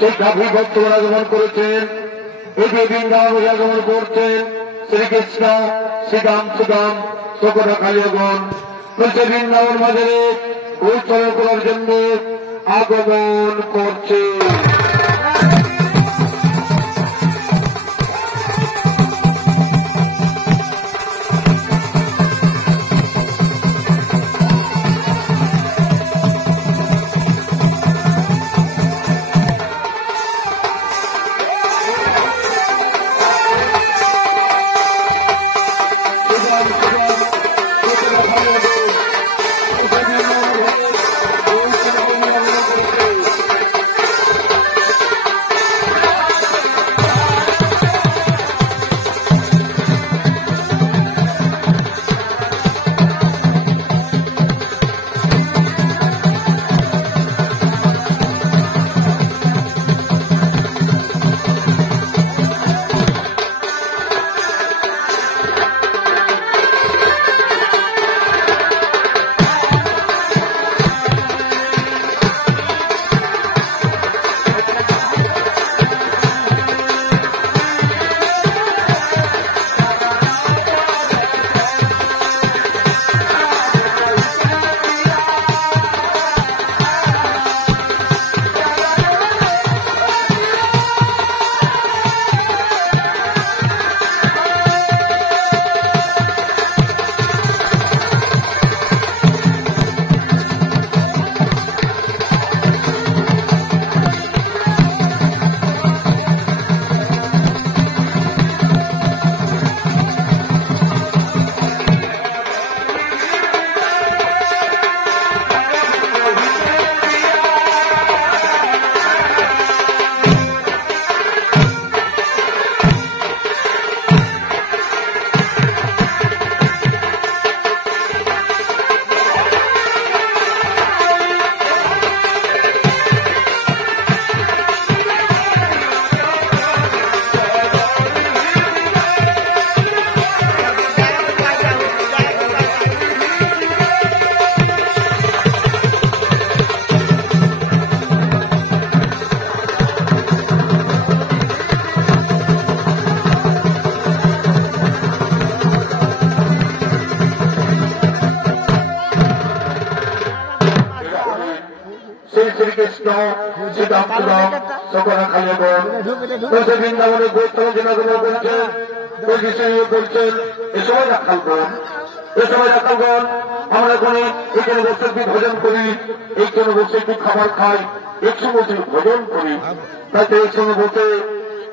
সেই গাভী বর্তমান আগমন করেছেন। এই যে বৃন্দাবনে আগমন করছেন শ্রীকৃষ্ণ শ্রীরাম সুদাম সকটা কালিয়াগণ বলছে বৃন্দাবন বাজারে গোচরণ করার জন্য আগমন করছে। শ্রীকৃষ্ণ শ্রীরাম সুদাম সকটা কালিয়াগণ বলছে বৃন্দাবনে গোচরণ আগমন করছেন। বলছেন এ সময় রাখালগণ আমরা এখানে বসে একটু ভোজন করি, এইখানে বসে একটু খাবার খাই, একসঙ্গে বসে ভোজন করি। তাতে একসঙ্গে বসে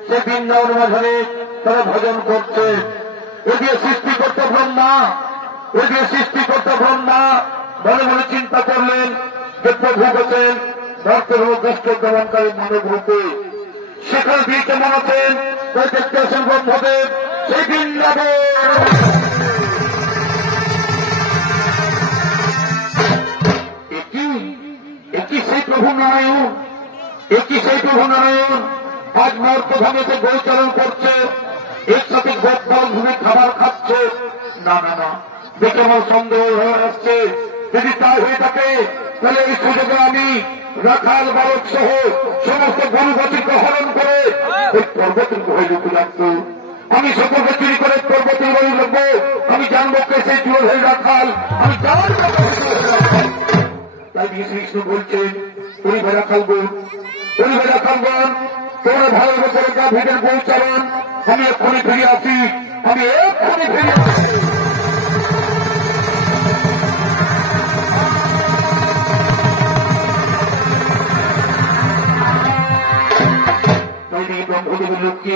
সেই বৃন্দাবন মাঝানে তারা ভোজন করছে। এদিকে সৃষ্টিকর্তা ব্রহ্মা মনে মনে চিন্তা করলেন যে প্রভু বসেন ভক্তের দুষ্ট দমনকারী মানব রূপে। সেখানে দিয়ে কেমন আছেন তাই দেখতে আসেন ব্রহ্মদেব সেই বৃন্দাবন। একই সেই প্রভু নারায়ণ আজ মুহূর্ত ভাঙেতে গোচরণ করছে, একসাথে গোপাল ঘুরে খাবার খাচ্ছে। না না না, দেখে আমার সন্দেহ হয়ে আসছে। যদি তাই হয়ে থাকে তাহলে এই সুযোগে আমি রাখাল বালক সহ সমস্ত গরুবাসীকে হরণ করে ওই পর্বতের গুহায় লুকিয়ে রাখত। আমি সকলকে চুরি করে পর্বতের বাড়ি রাখবো। আমি জানবো কে সেই চুর হয়ে রাখাল, আমি জানবো। তাই শ্রীকৃষ্ণ বলছেন পরিবার রাখালগণ তোমরা ভালোবাসার গা ভিড়ের গোচারণ আমি এক্ষুনি ফিরে আসি।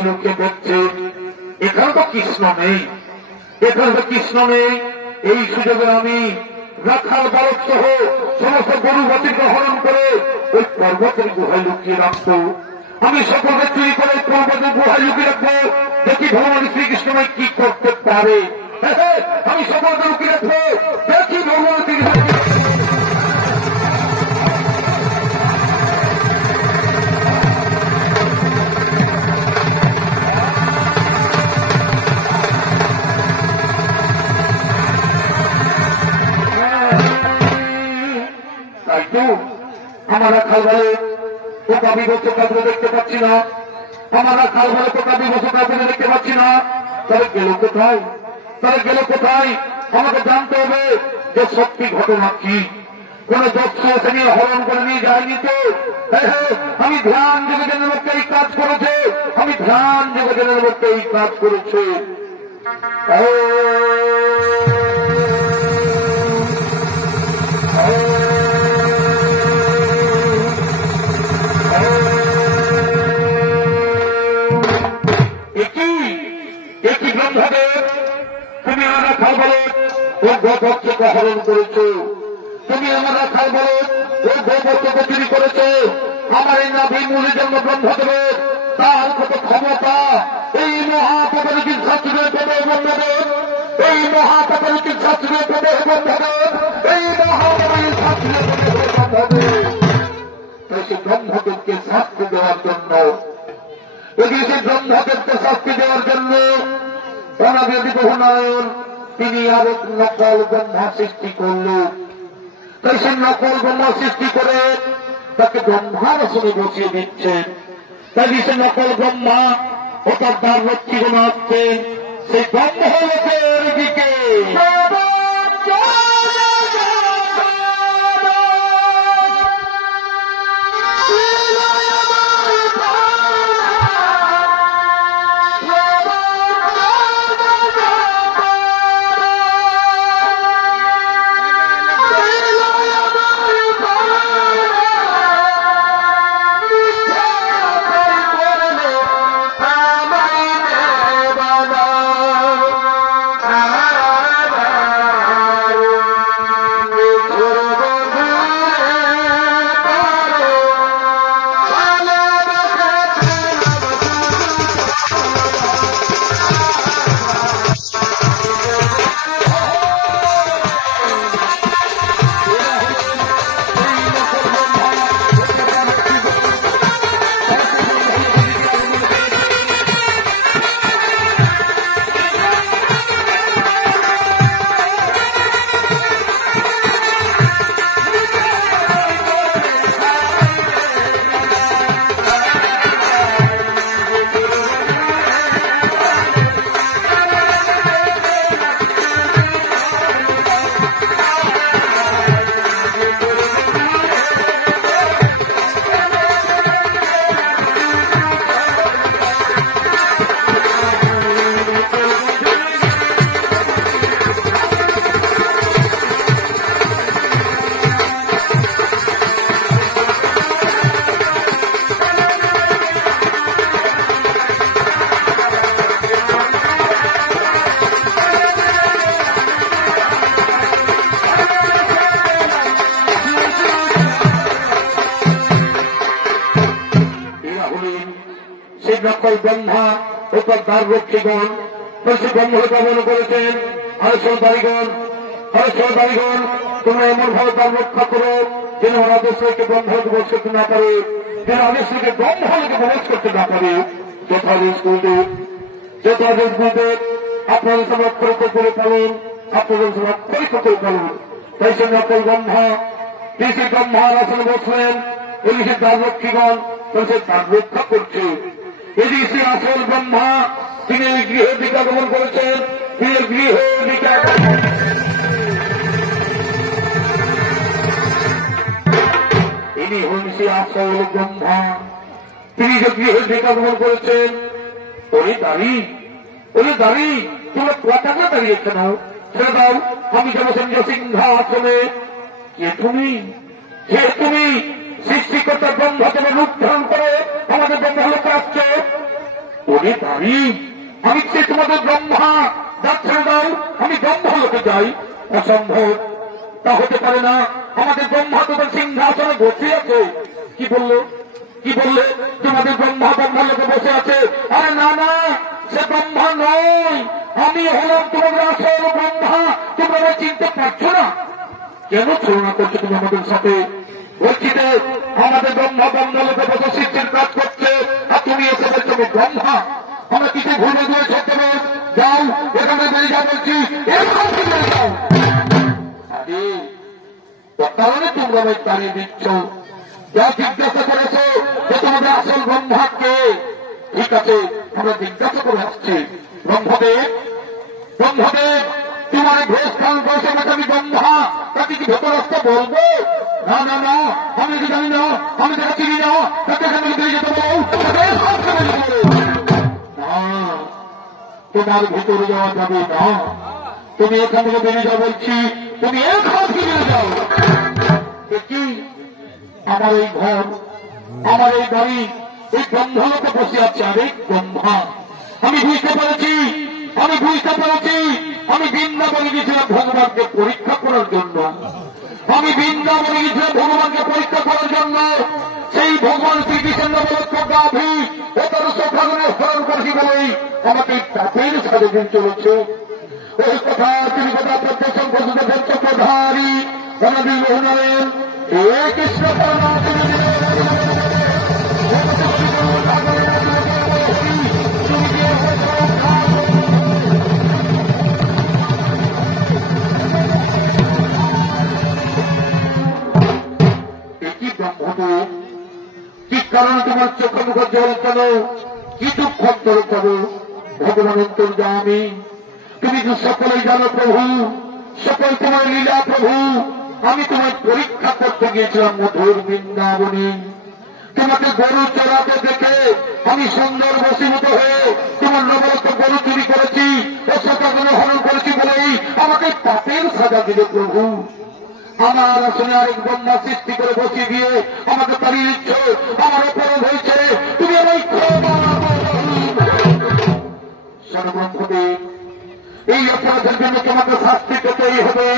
লুকিয়ে দেখছে এখানে তো কৃষ্ণ নেই। এই সুযোগে আমি রাখাল বালক সহ সমস্ত গরুবাসীকে হরণ করে ওই পর্বতের গুহায় লুকিয়ে রাখবো। আমি সকলকে চুরি করে পর্বতের গুহায় লুকিয়ে রাখবো। দেখি ভগবান শ্রীকৃষ্ণ কি করতে পারে। আমি সকলকে লুকিয়ে রাখবো, দেখি ভগবান শ্রীকৃষ্ণ। আমার রাখাল বলে পোকা বিভক্ত কাজে দেখতে পাচ্ছি না, আমরা খাল ভালো পোকা বিভক্ত কাজে দেখতে পাচ্ছি না, তাহলে গেল কোথায়? তাহলে গেল কোথায়? আমাকে জানতে হবে যে সত্যি ঘটনা কি। কোন দস্যু এসে নিয়ে হরণ করে নিয়ে যায়নি তো? আমি ধ্যান যোগের লোককে এই কাজ করেছে, আমি ধ্যান যোগের লোককে এই কাজ করেছে। একই ব্রহ্মদেব, তুমি আমরা খাল বলে ও গোবর্ধকে হরণ করেছ, তুমি আমরা খাল বলে ও গোবর্ধকে চুরি করেছ। আমার এই নাভি মূলের জন্য ব্রহ্মদেবের তার কত ক্ষমতা! এই মহাপরিচিত শাস্ত্রের পদে ব্রহ্মদেব, এই মহাপরিচিত শাস্ত্রের পদে ব্রহ্মদেব, এই মহাপরিচিত শাস্ত্রের পদে ব্রহ্মদেব। তাই সে ব্রহ্মদেবকে শাস্তি দেওয়ার জন্য, এদিকে ব্রহ্মদেবকে শাস্তি দেওয়ার জন্য অনাদি বহুনারায়ণ তিনি আরেক নকল ব্রহ্মা সৃষ্টি করল। তাই সে নকল ব্রহ্মা সৃষ্টি করে তাকে ব্রহ্মার আসনে বসিয়ে দিচ্ছেন। তাই সে নকল ব্রহ্মা ও তার দ্বার রক্ষীগণ আসছেন সেই ব্রহ্মলোকের দিকে। নকল ব্রহ্মা ও তার দ্বার রক্ষীগণ সে ব্রহ্মকে দমন করেছেন। আরেশ্বরবাড়িগণ তোমরা এমন ভাবে দ্বার রক্ষা করো যেন আদেশকে ব্রহ্মকে প্রবেশ করতে না পারে, যেন আদেশকে ব্রহ্মকে প্রবেশ করতে না পারে। যথাদেশ গুরুদেব, যথাদেশ গুরুদেব, আপনাদের সংরক্ষণ করে পালন, আপনাদের সংরক্ষণ করে পালন। তাই সে নকল ব্রহ্মা তিনি ব্রহ্মার আসনে বসলেন, এদিকে দ্বার রক্ষীগণ সে দ্বার রক্ষা করছে। এদিকে সে আসল ব্রহ্মা তিনি গৃহের দিকে আগমন করেছেন, তিনি গৃহের দিকে ইনি হন সে আসল ব্রহ্মা, তিনি যে গৃহের দিকে আগমন করেছেন। ওরে দাঁড়ি তোমরা কথাটা দাঁড়িয়েছে না, ছেড়ে দাও। আমি জনসংঘ সিংহাসনে কে তুমি সৃষ্টিকর্তা ব্রহ্ম তুমি রূপ ধারণ করে আমাদের ব্রহ্মলোকে আসছে। ওরে দাঁড়ি আমি সে তোমাদের ব্রহ্মা, যা ছেড়ে দাও আমি ব্রহ্মলোকে যাই। অসম্ভব, তা হতে পারে না। আমাদের ব্রহ্মা তোমার সিংহাসনে বসে আছে। কি বললে তোমাদের ব্রহ্মা ব্রহ্মলোকে বসে আছে? আরে না, সে ব্রহ্মা নয়, আমি হলাম তোমাদের আসল ব্রহ্মা। তোমরা আমায় চিনতে পারছো না কেন? তুলনা করছো তুমি আমাদের সাথে? বলছি যে আমাদের ব্রহ্মা ব্রহ্মলোকে বসে সৃষ্টির কাজ করছে, আর তুমি এসে বলছো ব্রহ্মা। আমরা কিছু ভুলে দিয়েছ, তবে যাও এখানে বেরিয়ে যাও বলছি, বেরিয়ে যাও। কারণে তোমরা আমায় তাড়িয়ে দিচ্ছ। যা জিজ্ঞাসা করেছো আমাদের আসল ব্রহ্মাকে ঠিক আছে আমরা জিজ্ঞাসা করে আসছি ব্রহ্মদেব ব্রহ্মদেব তোমার ভেষ কাল বসে আমি ব্রহ্মা তাকে কি ভেতর আসতে বলবো না না না আমি তো জানি না আমি তাকে চিনি না তাকে এখান থেকে বেরিয়ে যেতে বলো না তোমার ভেতরে যাওয়া যাবে না তুমি এখান থেকে বেরিয়ে যাও বলছি তুমি এখান থেকে বেরিয়ে যাও কি আমার এই ঘর আমার এই বাড়ি এই ব্রহ্মলোকে বসে আছে আরে ব্রহ্মা আমি বুঝতে পেরেছি আমি বৃন্দাবনে গেছিলাম ভগবানকে পরীক্ষা করার জন্য আমি বৃন্দাবনে গেছিলাম ভগবানকে পরীক্ষা করার জন্য সেই ভগবান শ্রীকৃষ্ণ গাভী ও তার সফাগনে স্মরণ করেছি বলেই আমাকে পাপের সাথে দিন চলেছে ওই কথা তিনি কথা প্রত্যাশন করতে বলছে প্রধারী অনবী মোহনায়ন এ কৃষ্ণ কি কারণে তোমার চোখে মুখে জল কেন কি দুঃখ অন্তর করো ভগবান অন্তর্যামী তুমি তো সকলেই জানো প্রভু সকল তোমার লীলা প্রভু আমি তোমার পরীক্ষা করতে গিয়েছিলাম মধুর বৃন্দাবনী তোমাকে গরু চড়াতে দেখে আমি সুন্দর বসীভূত হয়ে তোমার নবরত্ন গরু চুরি করেছি ও সকাল হরণ করেছি বলেই আমাকে পাপের সাজা দিলে প্রভু আমার আসলে আরেক বন্যা সৃষ্টি করে বসিয়ে দিয়ে আমাকে তাড়িয়ে দিচ্ছ আমার অপরাধ হয়েছে তুমি আমায় সর্বব্রহ্মদেব এই অপরাধের জন্য তোমাকে শাস্তি পেতেই হবে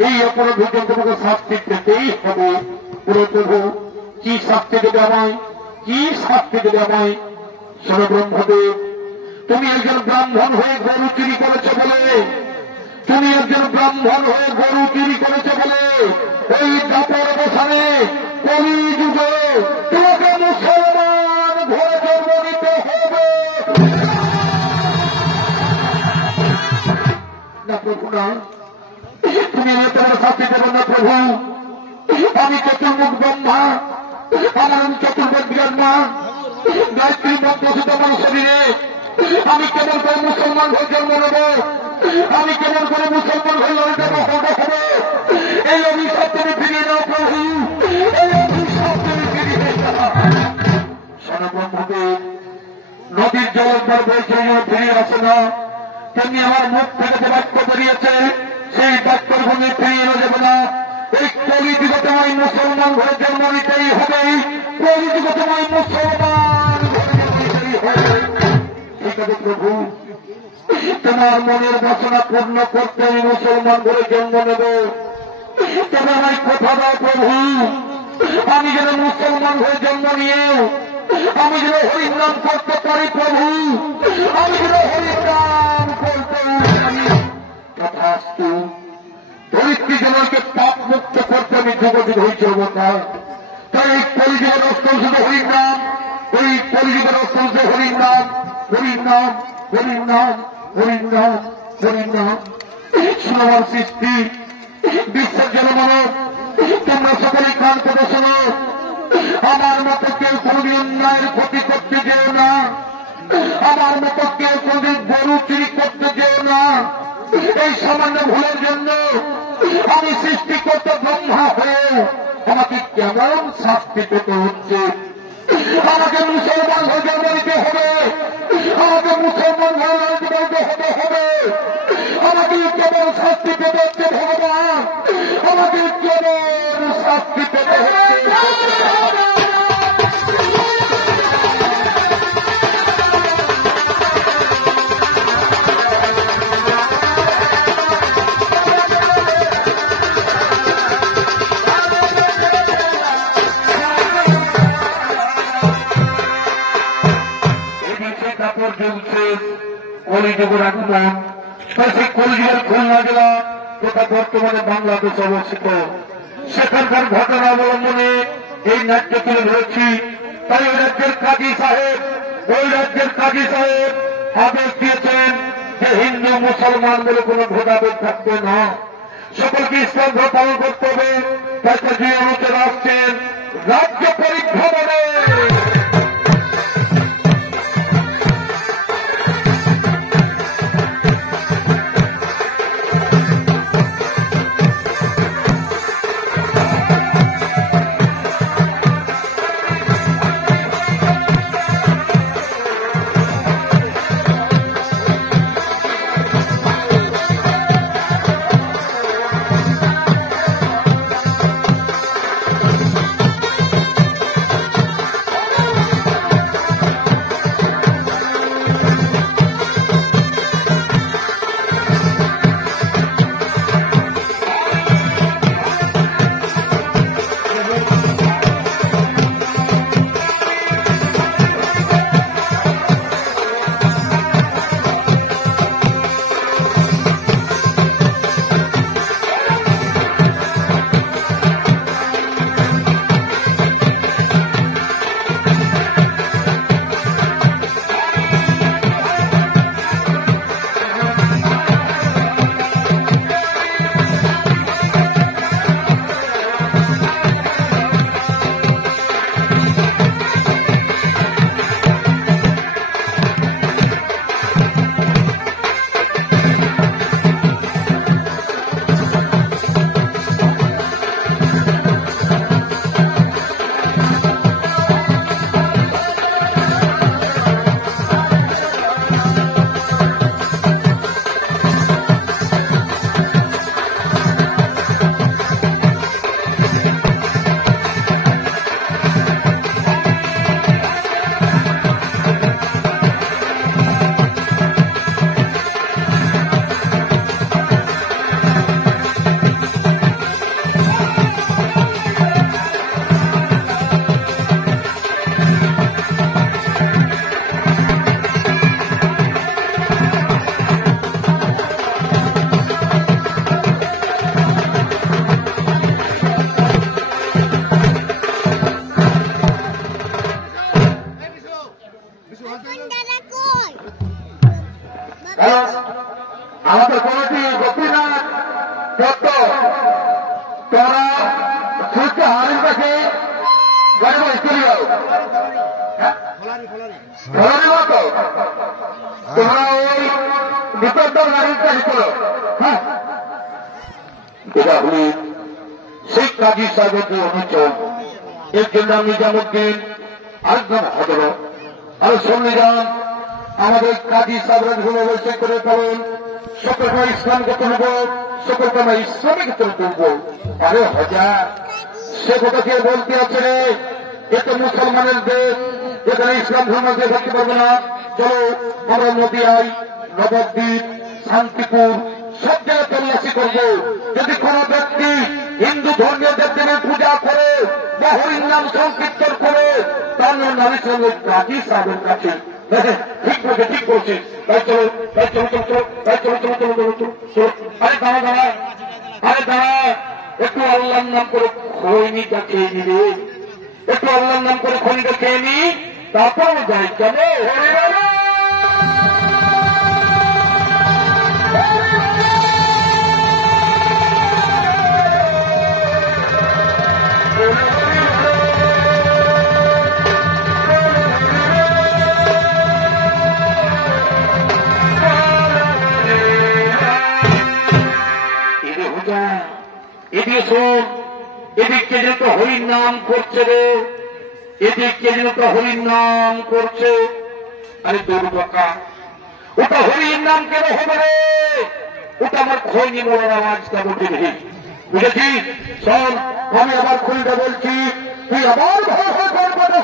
এই অপরাধের জন্য তোমাকে শাস্তি পেতেই হবে প্রভু কি শাস্তি দেবে আমায় কি শাস্তি দেবে আমায় সর্বব্রহ্মদেব তুমি একজন ব্রাহ্মণ হয়ে গরু চুরি করেছো বলে তুমি একজন ব্রাহ্মণ হয়ে গরু চুরি করেছো বলে এই দাপর অবসানে কলি যুগে তোমাকে মুসলমান ঘরে জন্ম নিতে হবে না প্রভু না তুমি তোমার শাস্তি দেবে না প্রভু আমি চতুর্মুখ ব্রহ্মা আমার আমি চতুর্মুখ ব্রহ্মা গায়ত্রী মন্ত্রসূত আমার শরীরে আমি কেমন করে মুসলমান হয়ে জন্ম নেব আমি কেমন করে মুসলমান হয়ে লড়ে হবে এই অভিশাপ তুমি ফিরিয়ে নাও প্রভু এই অভিশাপ তুমি ফিরিয়ে সর্বব্রহ্মদেব নদীর জল একবার বলছে ফিরিয়ে আসে না তেমনি আমার মুখ থেকে যে বাক্য বেরিয়েছে সেই বাক্যের ভূমি ফিরিয়ে এনে যাবে না এই কলিযুগ তোমায় মুসলমান হয়ে জন্ম নিতেই হবে কলিযুগ তোমায় মুসলমান ঠিক আছে প্রভু তোমার মনের বাসনা পূর্ণ করতে আমি মুসলমান ঘরে জন্ম নেব তবে আমায় কথা দাও প্রভু আমি যেন মুসলমান হয়ে জন্ম নিয়ে আমি যেন হরিনাম করতে পারি প্রভু আমি যেন হরিনাম করতে পারি তথাস্তু ধরিত্রী জনকে পাপ মুক্ত করতে আমি যুগযুগ হয়ে চলব না তাই এই পরিজীবন অস্তল শুধু হরিনাম এই পরিজীবন অস্তল শুধু হরিনাম হরিনাম হরিনাম হরিনাম হরিনাম সুন্দর সৃষ্টি বিশ্বের জনমানব তোমরা সকলে কান করে শোনো আমার মতো কেউ কোনদিন অন্যায়ের ক্ষতি করতে যেও না আমার মতো কেউ কোনদিন গরু চুরি করতে যেও না এই সামান্য ভুলের জন্য আমি সৃষ্টি করতে ব্রহ্মা হয়ে আমাকে কেমন শাস্তি পেতে হচ্ছে আমাকে মুসলমান হয়ে জন্ম নিতে হবে আমাকে মুসলমান হয়ে বলতে হবে আমাকে কেমন শাস্তি পেতে হচ্ছে ভগবান আমাকে কেমন শাস্তি পেতে হচ্ছে কলিযুগের আগমন তাই সেই কলিযুগের খুলনা জেলা তথা বর্তমানে বাংলাদেশ অবস্থিত সেখানকার ঘটনা অবলম্বনে এই নাট্য তুলে ধরেছি তাই ওই রাজ্যের কাজী সাহেব আদেশ দিয়েছেন যে হিন্দু মুসলমান বলে কোন ভেদাভেদ থাকবে না সকলকে ইসলাম ধর্ম পালন করতে হবে তাই যে অনুচ্ছেদ আসছেন রাজ্য পরিভ্রমণে হচ্ছে হারির কাছে গাড়ি চলে যাও মতো তোমরা ওই বিপদর গাড়ির কাছে চলো। হ্যাঁ, এটা হলি শেখ কাজী সাহেবের যে অনুচর, এর জন্য নিজামুদ্দিন আরেকজন হাজার আর সংবিধান আমাদের কাজী সাহেবরা ঘুরে করে পাবেন সকলকে ইসলামকে তুলব, সকলকে আমরা ইসলামিক তুলব। আরে হাজার সে কথা কে বলতে আছে রে, এ তো মুসলমানের দেশ, এখানে ইসলাম ধর্ম দিয়ে থাকতে পারবে না। চলো আমরা নদিয়াই, নবদ্বীপ, শান্তিপুর সব জায়গায় তল্লাশি করবো। যদি কোন ব্যক্তি হিন্দু ধর্মীয় দেবদেবীর পূজা করে বা হরির নাম সংকীর্তন করে, তার নামের সঙ্গে কাজী সাহেবের কাছে ঠিক বলছে, ঠিক বলছে। তাই চলো, তাই চলো চলো চলো, তাই চলো চলো চলো চলো চলো চলো। আরে দাঁড়া দাঁড়া, আরে দাঁড়া, একটু আল্লাহর নাম করে খৈনিটা খেয়ে নিবে, একটু আল্লাহর নাম করে খৈনিটা খেয়ে নি, তারপর যাই চলো। এদিকে শোন, এদিককে যেন তো হরির নাম করছে রে, এদিককে যেন তো হরির নাম করছে। আরে দুর্গা, ওটা হরির নাম কেন হবে রে? ওটা আমার খৈনি বলার আওয়াজটা বলতে নেই, বুঝেছিস? শোন, আমি আবার খুলতে বলছি, তুই আবার ভয় ভয় করবো না।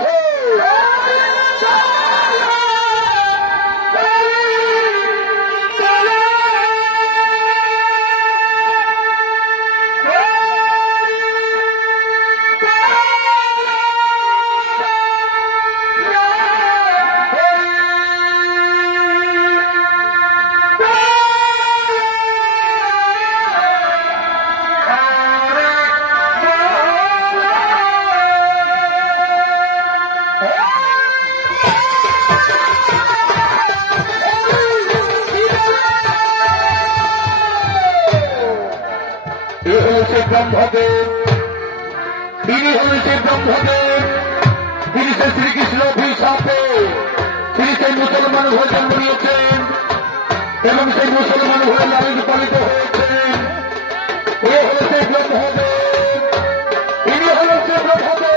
ব্রহ্মদেব, তিনি হয়েছে ব্রহ্মদেব, তিনি সে শ্রীকৃষ্ণ অভিশাপে তিনি সেই মুসলমান হয়ে জন্ম নিয়েছেন এবং সেই মুসলমান হয়ে লালিত পালিত হয়েছেন। এ হয়েছে ব্রহ্মদেব, তিনি হয়েছে ব্রহ্মদেব।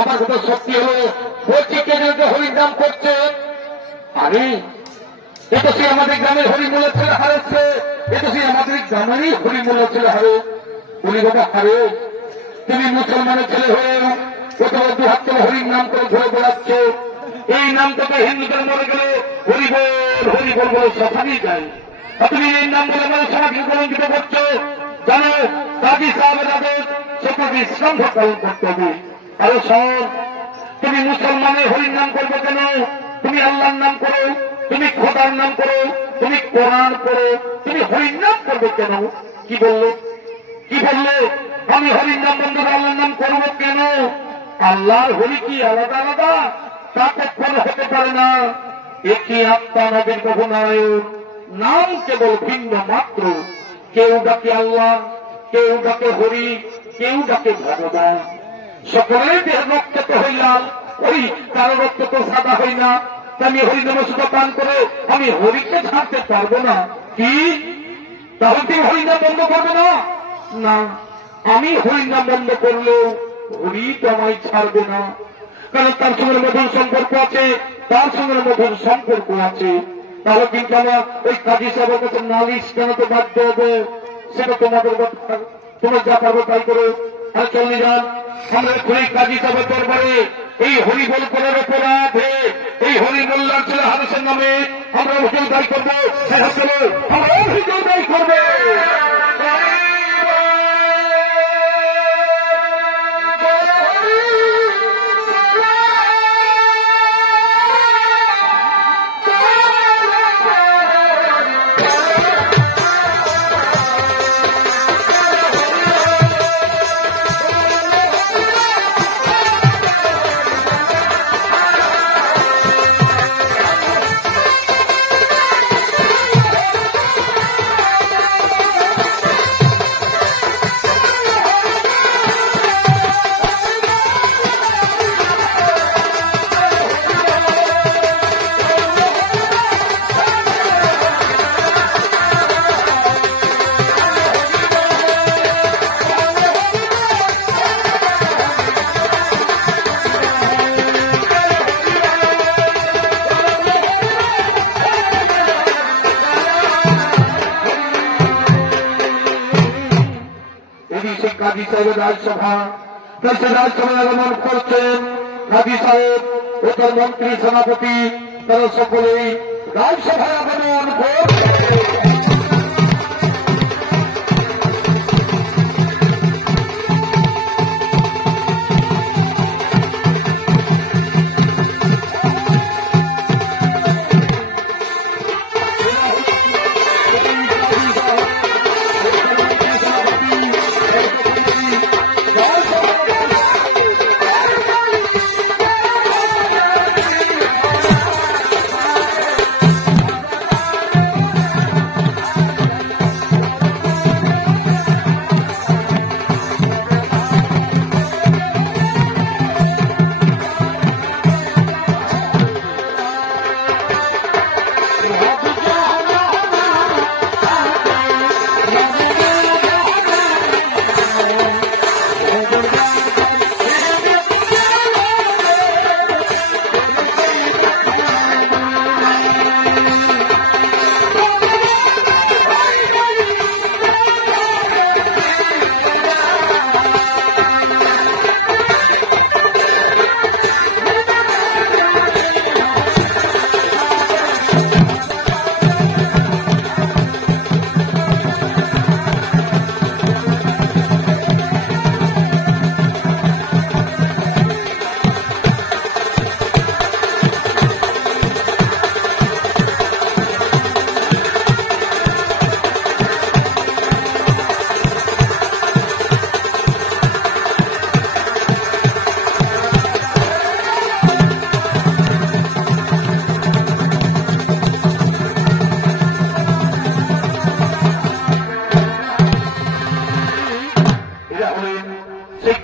আমার কথা সত্যি হলো, বলছি কে যেন হরির নাম করছে। আরে এ তো সে আমাদের গ্রামের হরিমূল্য ছেলে হারাচ্ছে, এ তো সে আমাদের গ্রামেরই হরিমূল্য ছেলে হারে। উনি বাবা হারে, তুমি মুসলমানের ছেলে হয়ে কোথাও দু হাত থেকে হরির নাম করে ঘুরে বেড়াচ্ছে। এই নাম থেকে হিন্দুদের মনে গেলে হরিবল হরিবল বলে শ্মশানই যায়। তুমি এই নাম বলে মানে সমাজকে কলঙ্কিত করছো। জানো কাজী সাহেবের আদেশ সেটাকে ইসলাম পালন করতে হবে। আরে সব তুমি মুসলমানের হরির নাম করবে কেন? তুমি আল্লাহর নাম করো, তুমি খোদার নাম করো, তুমি কোরআন করো, তুমি হরির নাম করবে কেন? কি বললো? কি বললে? আমি হরির নাম বন্ধ করে আল্লাহর নাম করবো কেন? আল্লাহর হরি কি আলাদা আলাদা? তা কখনো হতে পারে না। একই আত্মা নবীর বহুনায়ক, নাম কেবল ভিন্ন মাত্র। কেউ ডাকে আল্লাহ, কেউ ডাকে হরি, কেউ ডাকে ভগবান। সকলের দেহ রক্ত তো হইলাম, ওই কারো রক্ত তো সাদা হই না। আমি হরিনাম সুতা পান করে আমি হরিকে ছাড়তে পারবো না। কি তাহলে তুমি হরিনাম বন্ধ করবে না? না, আমি হরিনাম বন্ধ করলেও হরি তো আমায় ছাড়বে না। কারণ তার সঙ্গে মধুর সম্পর্ক আছে, তার সঙ্গে মধুর সম্পর্ক আছে। তাহলে কিন্তু আমার ওই কাজী সাহেবের কাছে নালিশ কেন তো বাধ্য হবে? সেটা তোমাদের কথা, তোমরা যা পারবো তাই করো। আর চলে যান, আমরা খুবই কাজী সাহেবের দরবারে এই হরি বল করার অপরাধে এই হরি মোল্লার ছেলে হাদিসের নামে আমরা অভিযোগ দায়ী করবো। চলো আমরা অভিযোগ দায়ী করবো। কাজী সাহেবের রাজসভা, রাজসভায় আগমন করছেন কাজী সাহেব ও তার মন্ত্রী সেনাপতি, তারা সকলেই রাজসভায় আগমন করছেন।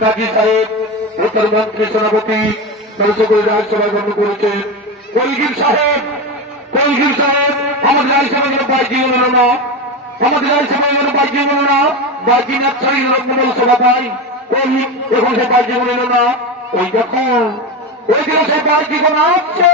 কাজী সাহেব উত্তর মন্ত্রী সেনাপতি তারা সকলে রাজসভায় গণ্য করেছেন। কলগির সাহেব আমাদের রাজসভায় যেন বাইজি হল না, আমাদের রাজসভায় যেন বাইজি হল না, বাইজি না ছাড়ি মন্ডল সভা পাই। ওই এখন সে বাইজি হল না, ওই দেখুন ওই দিন সে বাইজি কোন আসছে।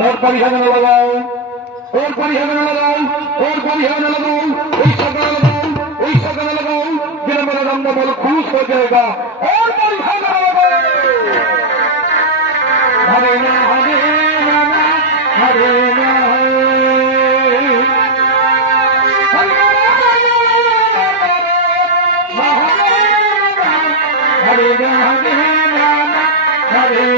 और परिहरण लगाओ, और परिहरण लगाओ, और परिहरण लगाओ, वही सगन लगाओ, वही सगन लगाओ, जिन्हें मेरा रंग बल खुश हो जाएगा। और परिहरण लगाओ, हरे ना हरे रामा हरे ना हरे रामा हरे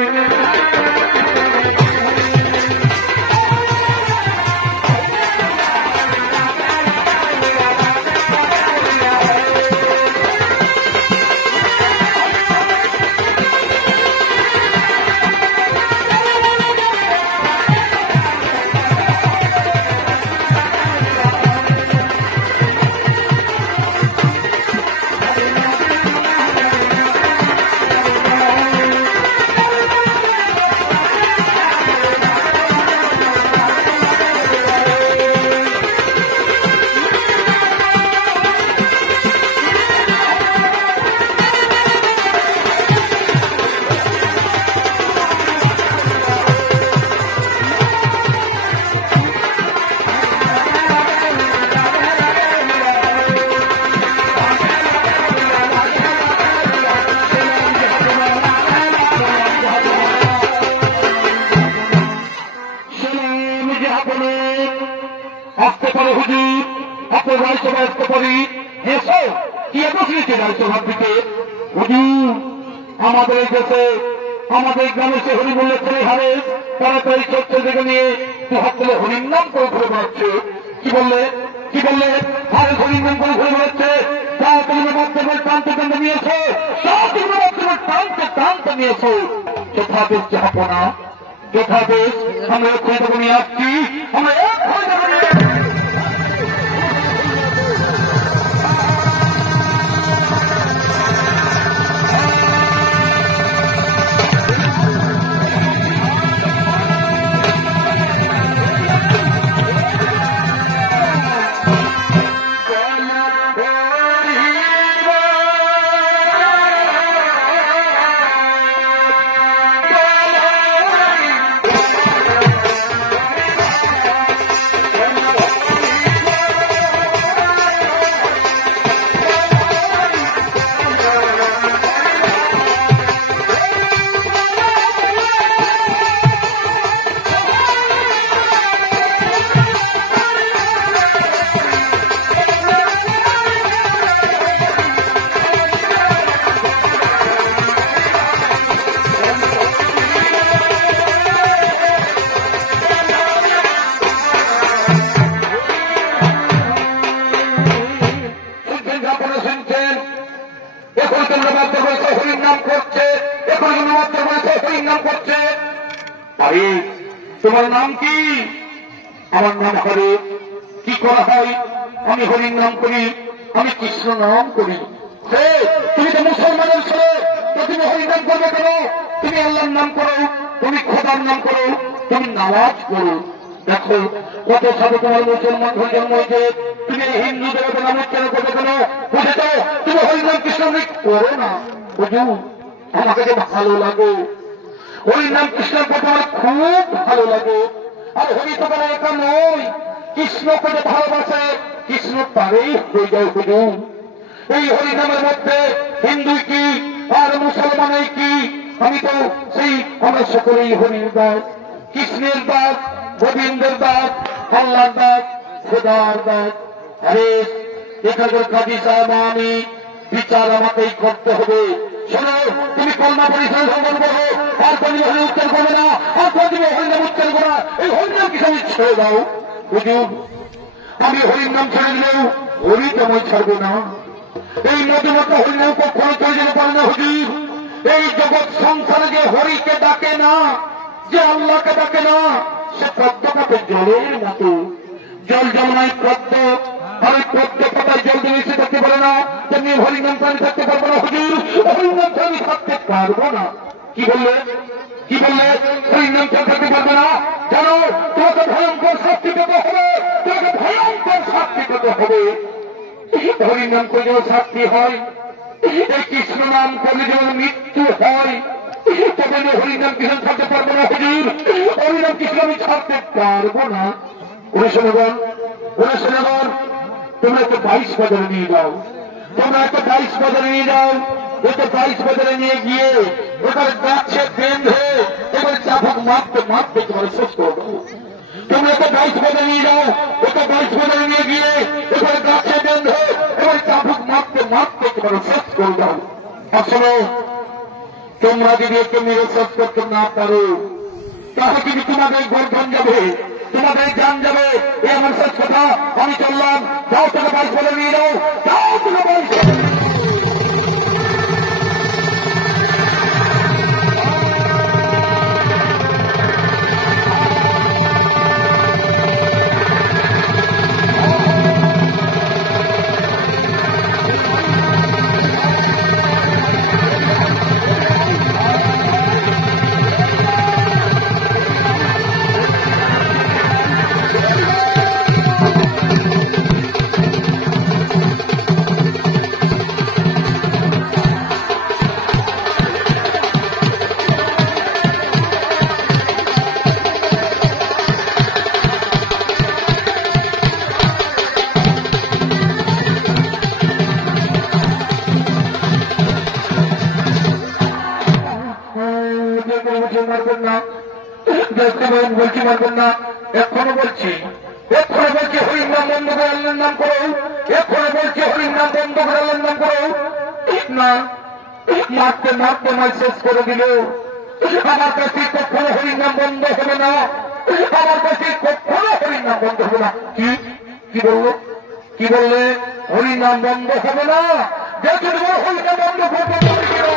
আসতে পারে হুজুর, আপনার রায়সভা আসতে পারি এসো কি বসেছে রায়সভার দিকে। হুজুর আমাদের এই দেশে আমাদের গ্রামে সে হরি বললে ছেলে হারে তারা তো এই চর্চা থেকে নিয়ে দু হাত তুলে হরির নাম করে ঘুরে বেড়াচ্ছে। কি বললে কি বললে হারে হরির নাম করে ঘুরে বেড়াচ্ছে। তোমরা মাধ্যমের টানতে টানতে নিয়েছো, তোমরা মাধ্যমের টানতে টানতে নিয়েছো। যথাবেশ যাবো না, যথাবেশ আমরা এক হয়ে যাবো নিয়ে আসছি, আমরা এক হয়ে যাবো নিয়ে তোমার নাম কি? আমার নাম হরে। কি করা হয়? আমি হরির নাম করি, আমি কৃষ্ণ নাম করি। তুমি তো মুসলমানের ছেলে, তো তুমি হরির নাম করবে কেন? তুমি আল্লাহর নাম করো, তুমি খোদার নাম করো, তুমি নামাজ করো। দেখো কত সাথে তোমার মুসলমান হয়ে জন্ম হয়েছে, তুমি হিন্দু দেবতা নাম উচ্চারণ করবে কেন? বুঝেছ? তুমি হরির নাম কৃষ্ণ করো না। বুঝু আমাকে যে ভালো লাগে, হরির নাম কৃষ্ণের কথা আমার খুব ভালো লাগে। আর হরি তো বলে একা নয়, কৃষ্ণকে যে ভালোবাসে কৃষ্ণ তারই হয়ে যায়। বুঝু এই হরি নামের মধ্যে হিন্দু কি আর মুসলমানের কি? আমি তো সেই আমরা সকলেই হরির দাস, কৃষ্ণের দাস, গোবিন্দের দাস, আল্লাহর দাস, খোদার দাস। আরে এখানকার কাজী সাহেব আমি বিচার আমাকেই করতে হবে। শোনো, তুমি কলমা পরিচয় সম্মান করো, আর তুমি হরি উচ্চার করবে না, আর তুমি হরিনাম উচ্চার করো না। এই হরিনাম কি আমি ছেড়ে দাও? বুঝু আমি হরির নাম ছেড়ে দিলেও হরি তেমন ছাড়বে না। এই মধ্যমত হরিনাম কখনো চলে যেতে পারে না। হুজুর এই জগৎ সংসারে যে হরিকে ডাকে না, যে আল্লাহকে ডাকে না, সে পদ্মপাতে জলের মতো। জল জমায় পদ্ম, আর ওই পদ্ম পাতায় জল দিয়ে এসে থাকতে পারে না, তেমনি হরিনাম প্রাণী থাকতে পারবো না। হুজুর হরিনাম প্রাণী থাকতে পারবো না। কি বললে? কি বললে? হরিনাম থাকতে পারবে না? জানো তোমাকে ভয়ঙ্কর শাস্তি পেতে হবে, তোমাকে ভয়ঙ্কর শাস্তি পেতে হবে। হরিনাম করে যেমন শাস্তি হয়, এই কৃষ্ণ নাম করলে যেমন মৃত্যু হয়, তবে হরিনাম কৃষ্ণ ছাড়তে পারবো না। হুজুর হরিনাম কৃষ্ণ আমি ছাড়তে পারবো না। অনুশীলন তোমরা একটা 22 বাজারে নিয়ে যাও, তোমরা একটা 22 বাজারে নিয়ে যাও। ওটা 22 বাজারে নিয়ে গিয়ে ওটার গাছে বেঁধে এবার চাবুক মারতে মারতে তোমার শেষ করে দেবো। তোমরা একটা 22 বাজারে নিয়ে যাও, ওটা 22 বাজারে নিয়ে গিয়ে এবার গাছে বেঁধে এবার চাবুক মারতে মারতে তোমার শেষ করে দাও। আসলে তোমরা যদি একটু মেরে শেষ করতে না পারো, তাহলে কিন্তু তোমাদের গর্ধন যাবে, তোমাদের জান যাবে। এই আমার শেষ কথা। আমি চললাম। যাও তোকে 22 বাজারে নিয়ে যাও, যাও তোকে 22। মারবেন না, বলছি মারবেন না। এখনো বলছি হরির নাম বন্ধ করে আল্লাহর নাম করো। এখনো বলছি হরির নাম বন্ধ করে আল্লাহর নাম করো। না, মারতে মারতে মার শেষ করে দিল। আমার কাছে কখনো হরির নাম বন্ধ হবে না, আমার কাছে কখনো হরির নাম বন্ধ হবে না। কি বললো? কি বললে? হরিনাম বন্ধ হবে না। দেখে দেবো হরিনাম বন্ধ করতে পারি কিনা।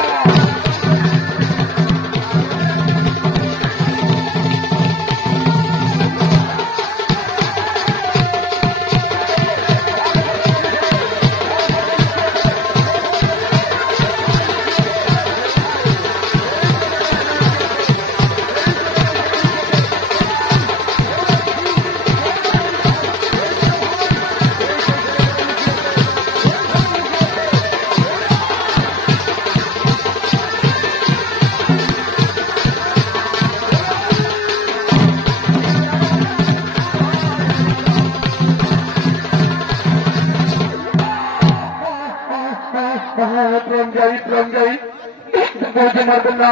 মারবেন না,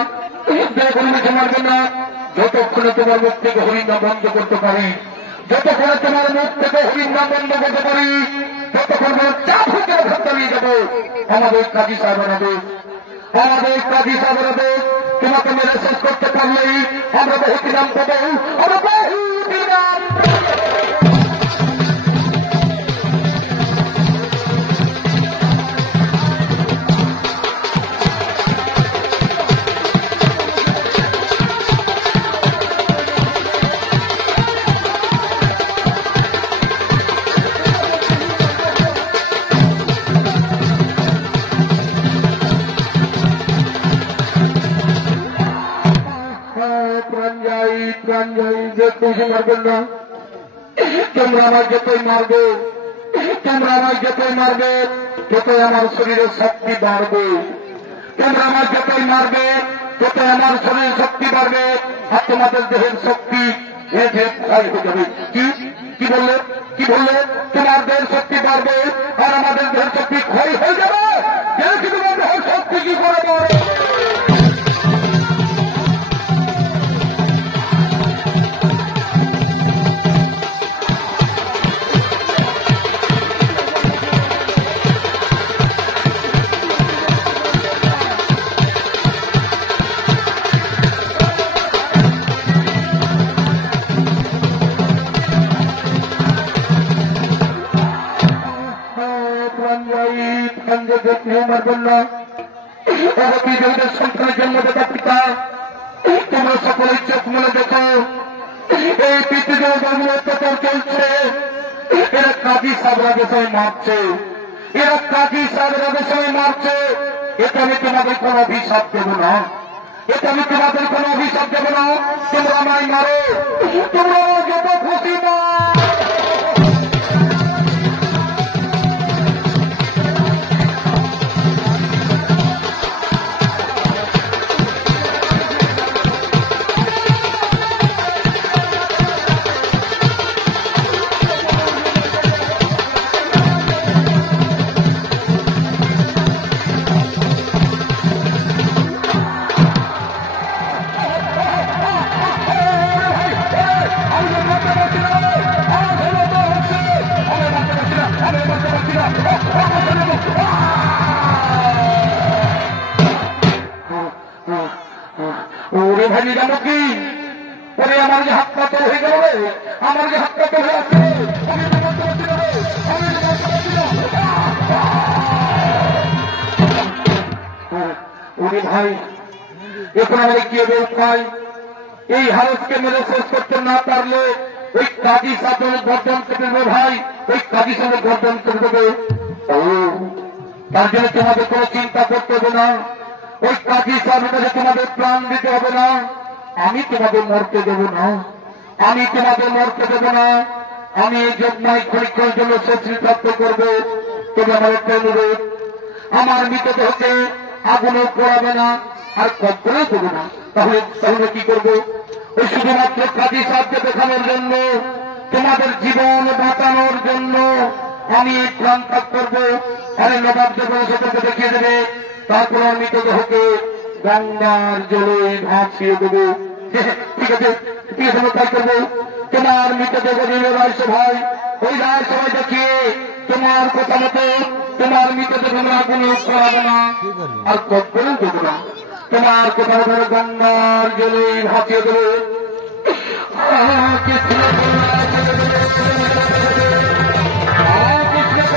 মারবেন না। যতক্ষণে তোমার মুখ থেকে হরিনাম বন্ধ করতে পারি, যতক্ষণে তোমার মুখ থেকে হরিনাম বন্ধ করতে পারি, ততক্ষণ চাপ হতে চালিয়ে যাবো। আমাদের কাজী সাহেবের হবে, আমাদের কাজী সাহেবের হবে। তোমাকে মেরে শেষ করতে পারলেই আমরা বহু নাম পাবো, আমরা বহু নাম। মারবেন না, তোমরা আমার যতই মারবে, তোমরা আমার যতই মারবে, ততই আমার শরীরে শক্তি বাড়বে। তোমরা আমার যতই মারবে, ততই আমার শরীরে শক্তি বাড়বে। আর তোমাদের দেহের শক্তি ক্ষয় হয়ে যাবে। কি বললে? কি বললে? তোমার দেহের শক্তি বাড়বে আর আমাদের দেহের শক্তি ক্ষয় হয়ে যাবে। তোমার দেহের শক্তি কি করে বাড়ে? মারবেন না, সন্তানের জন্মদাতা পিতা, তোমরা সকলেই চোখ মেলে দেখো। এই পৃথিবীতে অত্যাচার চলছে। এরা কাজী সাবরা বিষয় মারছে, এরা কাজী সাবরা বিষয় মারছে। এটা আমি তোমাদের কোন অভিশাপ দেব না, এটা আমি তোমাদের কোন অভিশাপ দেব না। তোমরা আমায় মারো, তোমরা যত খুশি না। ওরে ভাই নিজামুদ্দি, ওরে আমার যে হাত পাত হয়ে গেল রে, আমার যে হাত পাত হয়ে আছে। ওরে ভাই, এখন আমাদের কি হবে উপায়? এই হারসকে মেরে শেষ করতে না পারলে ওই কাজী সাহেবের গর্দন কেটে দেবে ভাই, ওই কাজী সাহেবের গর্দন কেটে দেবে। তার জন্য তোমাদের কোনো চিন্তা করতে হবে না। ওই কাজী সাহেবের কাছে তোমাদের প্রাণ দিতে হবে না। আমি তোমাদের মরতে দেব না, আমি তোমাদের মরতে দেব না। আমি এই যজ্ঞায় পরীক্ষার জন্য শ্রেষ্ঠ প্রাপ্ত করবো। তবে আমার একটা অনুরোধ, আমার মৃতদেহকে আগুনে পোড়াবে না আর কবরেও দেবে না। তাহলে কি করবো? ওই শুধুমাত্র কাজী সাহেবকে দেখানোর জন্য, তোমাদের জীবন বাঁচানোর জন্য আমি প্রাণ ত্যাগ করবো। আরে নবাব যখন সেটাকে দেখিয়ে দেবে, তারপর আমি মৃতদেহকে গঙ্গার জলে ভাসিয়ে দেবো। ঠিক আছে, ঠিক আছে, তাই করবো। তোমার মৃতদেহ দিলে রাজসভায়, ওই রাজসভায় দেখিয়ে তোমার কথা মতো তোমার মৃতদেহ আগুনে পোড়াবে না আর কবরেও দেবো না। তোমার কথা মতো গঙ্গার জলে ভাসিয়ে দেবো। কৃষ্ণ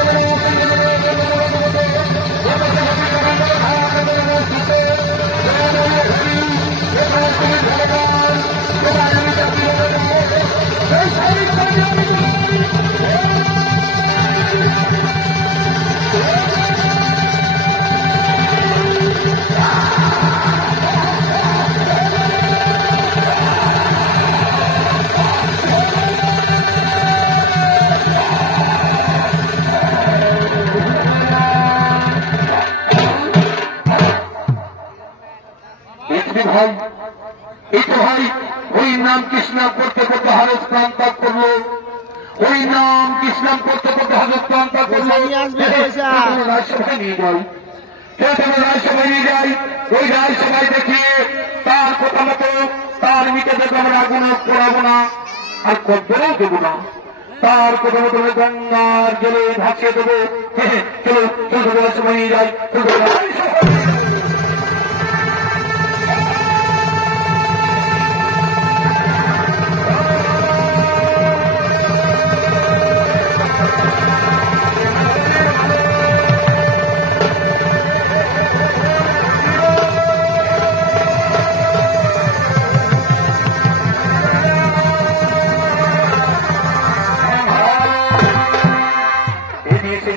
ভাই, এই তো ভাই হরির নাম কৃষ্ণ করতে করতে হারেস প্রাণ ত্যাগ করলো, হরির নাম কৃষ্ণ করতে করতে হারেস প্রাণ ত্যাগ করলো। রাজসভায় নিয়ে যাই, রাজসভায় নিয়ে যাই, ওই রাজসভায় দেখিয়ে তার কথা মতো তার নিতে দেখে আমরা আগুন পড়াবো না, আর কদ্দরেও দেবো না, তার কথা মতো গঙ্গার জলে ভাসিয়ে দেবো। চলো চলো রাজসভায় নিয়ে যাই।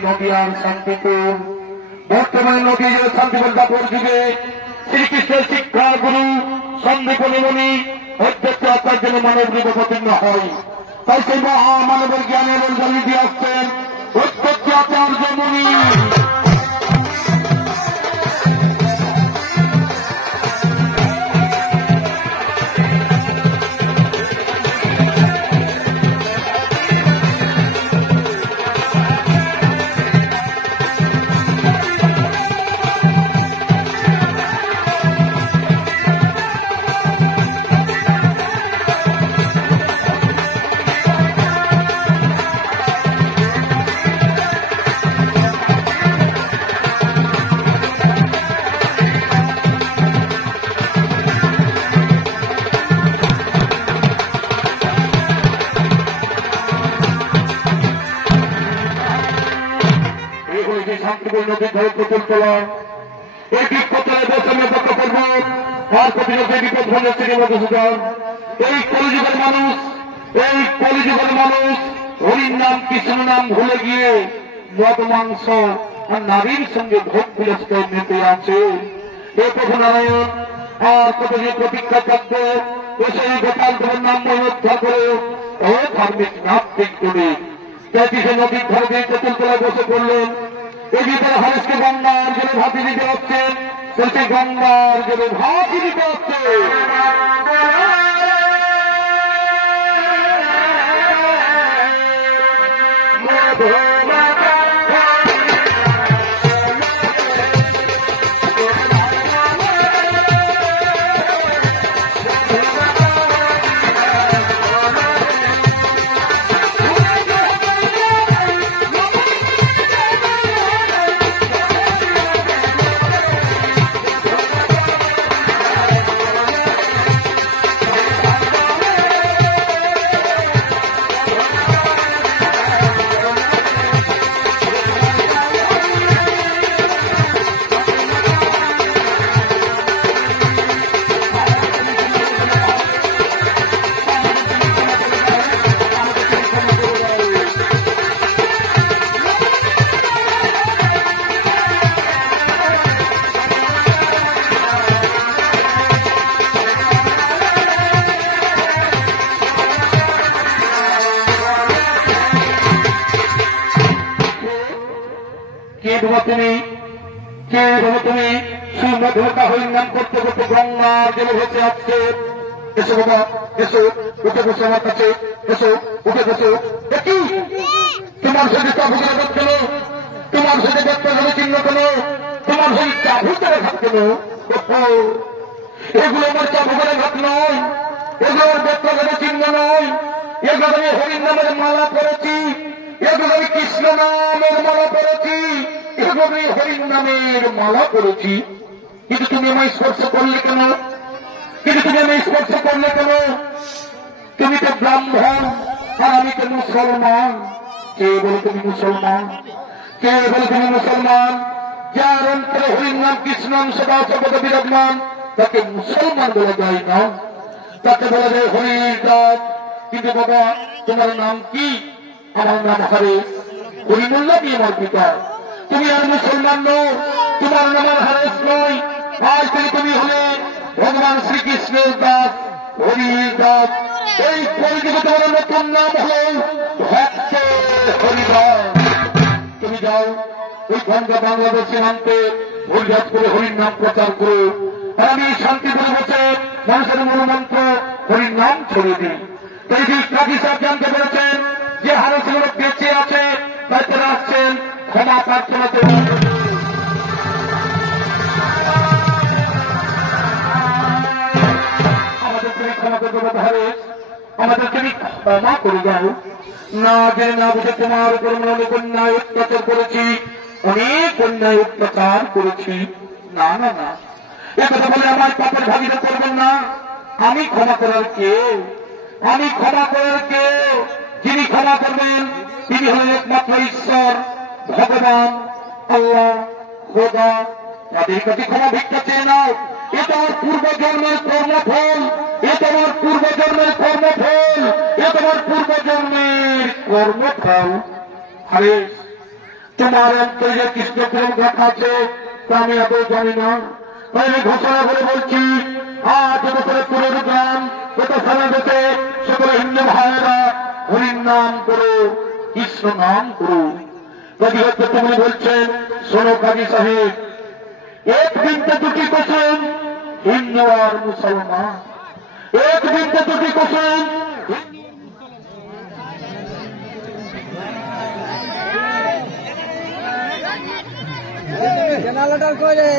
নদিয়ার শান্তিপুর, বর্তমানে নদীর শান্তিপুর দাপুর যুগে শ্রীকৃষ্ণের শিক্ষা গুরু সন্দীপনী মুনি অধ্যক্ষ আচার জন্য মানব যুগ অবতীর্ণ হয়। তাই সেই মহামানবের জ্ঞানে এবং জানি দিয়ে আসছেন অধ্যক্ষ আচার্য মুনি। শান্তিপুর নদী ধরে প্রচুর তোলা এই বিপত্তরে বসে পক্ষ করবো আর প্রতিরোধে বিপদ হলে থেকে মধুসূদন। এই কলিযুগের মানুষ, এই কলিযুগের মানুষ হরির নাম কৃষ্ণ নাম ভুলে গিয়ে মদ মাংস আর নারীর সঙ্গে ভোগ বিলাসিতায় মেতে আছে। এই প্রভু নারায়ণ আর কতদিন প্রতীক্ষা থাকবে এসে গোপাল দেবের নাম উদ্ধার করে ও ধার্মিক নাস্তিক করে সে নদীর ধারে দিয়ে চতুর্তলায় বসে পড়লেন। এই ভিতরে হারেসকে গঙ্গার জলে ভাতি দিতে হচ্ছে, বলছে গঙ্গার জলে ভাতি দিতে হচ্ছে। তুমি কে বলো তুমি সুমধুরতা হরির নাম করতে করতে গঙ্গার জলে ভেসে আসছে। এসো বাবা এসো, উঠে বসে আমার কাছে, এসো উঠে বসো। কি তোমার সাথে চাবুকের ভাত কেন, তোমার সাথে ব্যক্তি চিহ্ন কেন, তোমার সাথে চাবুকের ভাত কেন? এগুলো আমার চাবুকের ভাত নয়, এগুলো আমার ব্যক্তি চিহ্ন নয়, এগুলো আমি হরির নামের মালা পড়েছি, এগুলো আমি কৃষ্ণ নামের মালা পড়েছি, এভাবে হরির নামের মালা করেছি। কিন্তু তুমি আমায় স্পর্শ করলে কেন? কিন্তু তুমি আমায় স্পর্শ করলে কেন? তুমি তো ব্রাহ্মণ আর আমি তো মুসলমান। কে বলে তুমি মুসলমান? কে বলে তুমি মুসলমান? যার অন্তরে হরির নাম কৃষ্ণ নাম সদা সর্বদা বিরাজমান তাকে মুসলমান বলা যায় না, তাকে বলা যায় হরির দাস। কিন্তু বাবা তোমার নাম কি? আমার নাম হারেস, হরিমুল্লা দিয়ে আমার পিতা। তুমি আর মুসলমান নও, তোমার নাম হারেস নয়। আজ থেকে তুমি হলে ভগবান শ্রীকৃষ্ণের দাস, হরির দাস। এই কলিযুগে তোমার নতুন নাম হল ভক্ত হরিদাস। তুমি যাও ওই গঙ্গা বাংলাদেশ সীমান্তে হরিদাস করে হরির নাম প্রচার করো। আর আমি শান্তিপুরে বসে মানুষের মূলমন্ত্র হরির নাম ছড়িয়ে দিই। তাই কাজী সাহেব জানতে পেরেছেন যে হারসগুলো বেঁচে আছে, তাই তারা আসছেন ক্ষমা প্রার্থনা করে। আমাদের তুমি ক্ষমা করে দেবো হারেস, আমাদের তুমি ক্ষমা করে যাও। না জেনে না বুঝে তোমার উপর অনেক অন্যায় অত্যাচার করেছি, অনেক অন্যায় অত্যাচার করেছি। না না না, এ কথা বলে আমার পাপের ভাগিদার করবেন না। আমি ক্ষমা করার কেউ, আমি ক্ষমা করার কেউ। যিনি ক্ষমা করবেন তিনি হলেন একমাত্র ঈশ্বর, ভগবান, আল্লাহ, খোদা। তাদের কাছে ক্ষমা ভিক্ষা চেয়ে নাও। এ তোমার পূর্বজন্মের কর্মফল, এ তোমার পূর্বজন্মের কর্মফল, এ তোমার পূর্বজন্মের কর্মফল। আরে তোমার অন্তরে যে কৃষ্ণ প্রেম কথা আছে তা আমি আদৌ জানি না। তাই আমি ঘোষণা করে বলছি, আজ বছরে পুনরুদ্ধান কত সমাবেশে সকল হিন্দু ভাইয়েরা হরির নাম করো, কৃষ্ণ নাম করো। যদি হচ্ছে তুমি বলছেন, শোনো কাজী সাহেব, এক দিনতে দুটি কোসেন হিন্দু আর মুসলমান, এক দিনতে দুটি কোসেন। জেনারেটর কই রে?